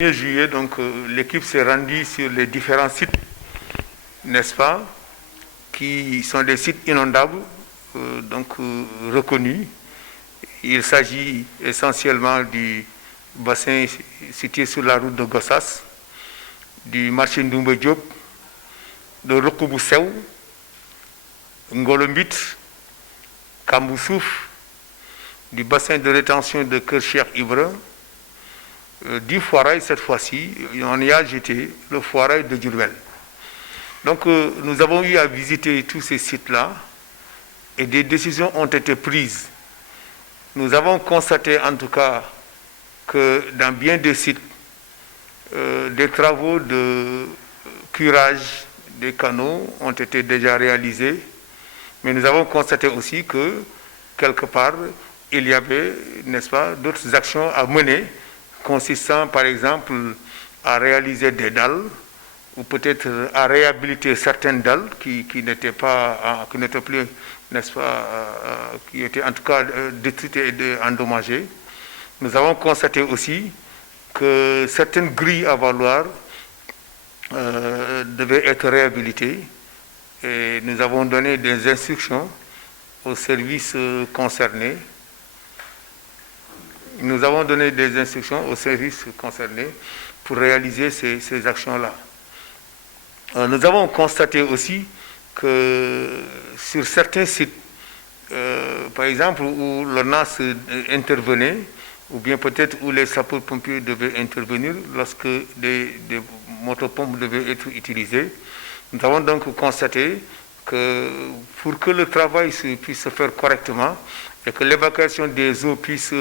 1er juillet, donc, l'équipe s'est rendue sur les différents sites, n'est-ce pas, qui sont des sites inondables, reconnus. Il s'agit essentiellement du bassin situé sur la route de Gossas, du marché Ndoumbe Diop, de Rokoubousseu, Ngolombit, Kamboussouf, du bassin de rétention de Kercher Ibra, du Foirail cette fois-ci, on y a jeté le Foirail de Diourbel. Donc nous avons eu à visiter tous ces sites-là et des décisions ont été prises. Nous avons constaté en tout cas que dans bien des sites, des travaux de curage des canaux ont été déjà réalisés, mais nous avons constaté aussi que quelque part, il y avait, n'est-ce pas, d'autres actions à mener, consistant par exemple à réaliser des dalles ou peut-être à réhabiliter certaines dalles qui n'étaient plus, n'est-ce pas, qui étaient en tout cas détruites et endommagées. Nous avons constaté aussi que certaines grilles à valoir devaient être réhabilitées et nous avons donné des instructions aux services concernés. Nous avons donné des instructions aux services concernés pour réaliser ces actions-là. Nous avons constaté aussi que sur certains sites, par exemple où l'ONAS intervenait, ou bien peut-être où les sapeurs-pompiers devaient intervenir lorsque des motopompes devaient être utilisées, nous avons donc constaté que pour que le travail puisse se faire correctement et que l'évacuation des eaux puisse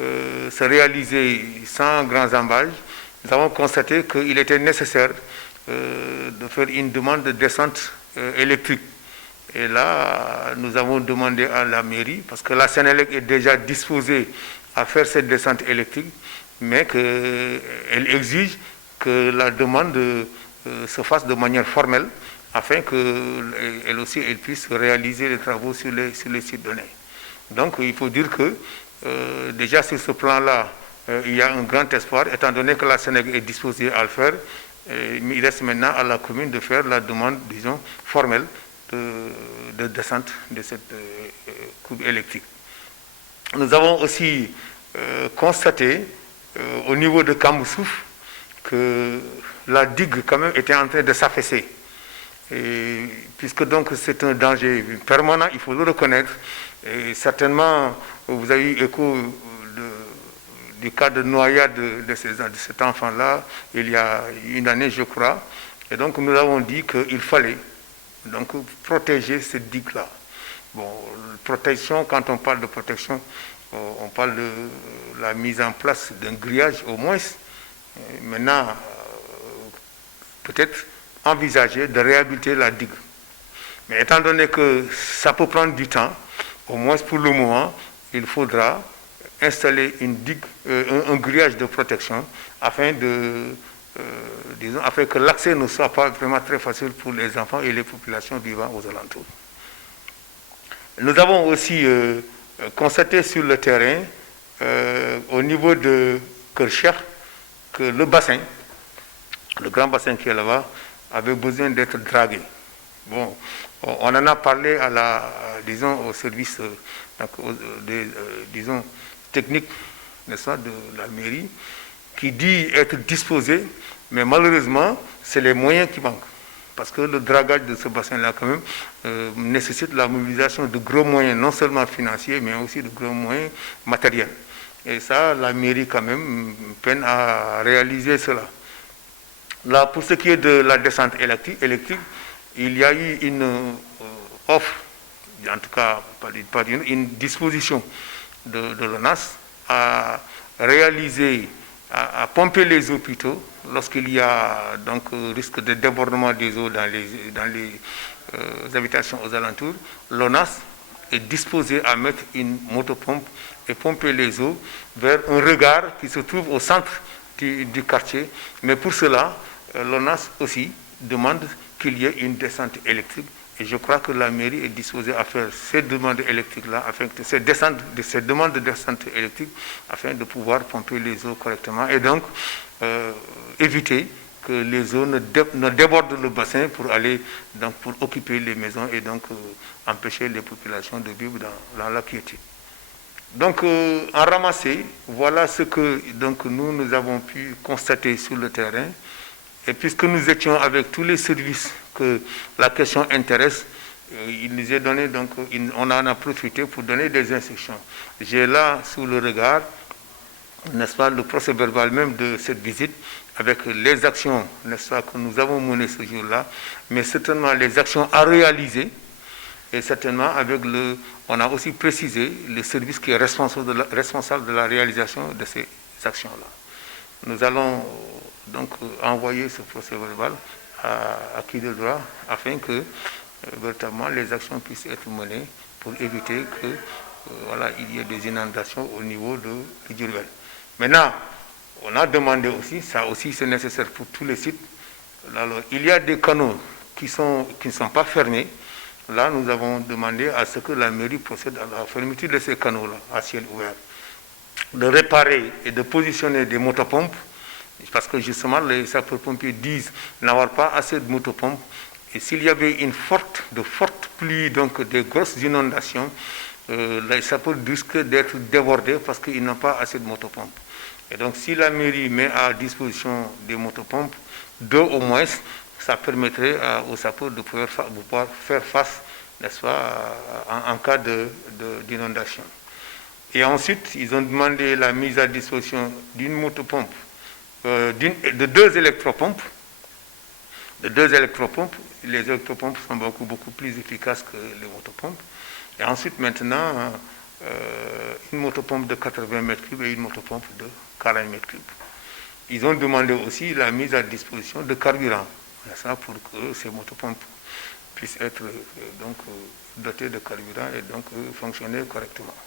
se réaliser sans grands emballages, nous avons constaté qu'il était nécessaire de faire une demande de descente électrique. Et là, nous avons demandé à la mairie, parce que la Sénélec est déjà disposée à faire cette descente électrique, mais qu'elle exige que la demande se fasse de manière formelle, afin qu'elle aussi elle puisse réaliser les travaux sur les sites donnés. Donc il faut dire que déjà sur ce plan-là, il y a un grand espoir, étant donné que la Sénélec est disposée à le faire, mais il reste maintenant à la commune de faire la demande, disons, formelle de descente de cette courbe électrique. Nous avons aussi constaté au niveau de Kamboussouf que la digue quand même était en train de s'affaisser. Et puisque donc c'est un danger permanent, il faut le reconnaître. Et certainement, vous avez eu écho du cas de noyade de cet enfant-là, il y a une année, je crois. Et donc nous avons dit qu'il fallait donc protéger cette digue-là. Bon, protection, quand on parle de protection, on parle de la mise en place d'un grillage au moins. Maintenant, peut-être envisager de réhabiliter la digue. Mais étant donné que ça peut prendre du temps, au moins pour le moment, il faudra installer une digue, un grillage de protection afin afin que l'accès ne soit pas vraiment très facile pour les enfants et les populations vivant aux alentours. Nous avons aussi constaté sur le terrain, au niveau de Kercher, que le bassin, le grand bassin qui est là-bas, avait besoin d'être dragué. Bon, on en a parlé au service disons, technique, n'est-ce pas, de la mairie, qui dit être disposé, mais malheureusement, c'est les moyens qui manquent. Parce que le dragage de ce bassin-là, quand même, nécessite la mobilisation de gros moyens, non seulement financiers, mais aussi de gros moyens matériels. Et ça, la mairie, quand même, peine à réaliser cela. Là, pour ce qui est de la descente électrique, il y a eu une offre, en tout cas, une disposition de l'ONAS à réaliser, à pomper les eaux plutôt, lorsqu'il y a donc risque de débordement des eaux dans les habitations aux alentours. L'ONAS est disposé à mettre une motopompe et pomper les eaux vers un regard qui se trouve au centre du quartier. Mais pour cela, l'ONAS aussi demande qu'il y ait une descente électrique. Et je crois que la mairie est disposée à faire ces demandes électriques-là, ces demandes de descente électrique, afin de pouvoir pomper les eaux correctement. Et donc, éviter que les eaux ne débordent le bassin pour aller donc pour occuper les maisons et donc empêcher les populations de vivre dans la quiétude. Donc en ramassé, voilà ce que donc nous avons pu constater sur le terrain. Et puisque nous étions avec tous les services que la question intéresse, il nous est donné, donc on en a profité pour donner des instructions. J'ai là sous le regard, n'est-ce pas, le procès-verbal même de cette visite, avec les actions, n'est-ce pas, que nous avons menées ce jour-là, mais certainement les actions à réaliser, et certainement avec on a aussi précisé le service qui est responsable de la réalisation de ces actions-là. Nous allons donc envoyer ce procès-verbal à qui de droit, afin que véritablement les actions puissent être menées pour éviter que voilà, il y ait des inondations au niveau de Diourbel. Maintenant, on a demandé aussi, ça aussi c'est nécessaire pour tous les sites. Alors, il y a des canaux qui ne sont pas fermés. Là, nous avons demandé à ce que la mairie procède à la fermeture de ces canaux-là, à ciel ouvert. De réparer et de positionner des motopompes, parce que justement, les sapeurs-pompiers disent n'avoir pas assez de motopompes. Et s'il y avait de fortes pluies, donc des grosses inondations, les sapeurs risquent d'être débordés parce qu'ils n'ont pas assez de motopompes. Et donc, si la mairie met à disposition des motopompes, 2 au moins, ça permettrait aux sapeurs de pouvoir faire face, n'est-ce pas, en cas d'inondation. Et ensuite, ils ont demandé la mise à disposition d'une motopompe, de 2 électropompes. De 2 électropompes. Les électropompes sont beaucoup plus efficaces que les motopompes. Et ensuite, maintenant, une motopompe de 80 mètres cubes et une motopompe de 40 mètres cubes. Ils ont demandé aussi la mise à disposition de carburant, pour que ces motopompes puissent être donc dotées de carburant et donc fonctionner correctement.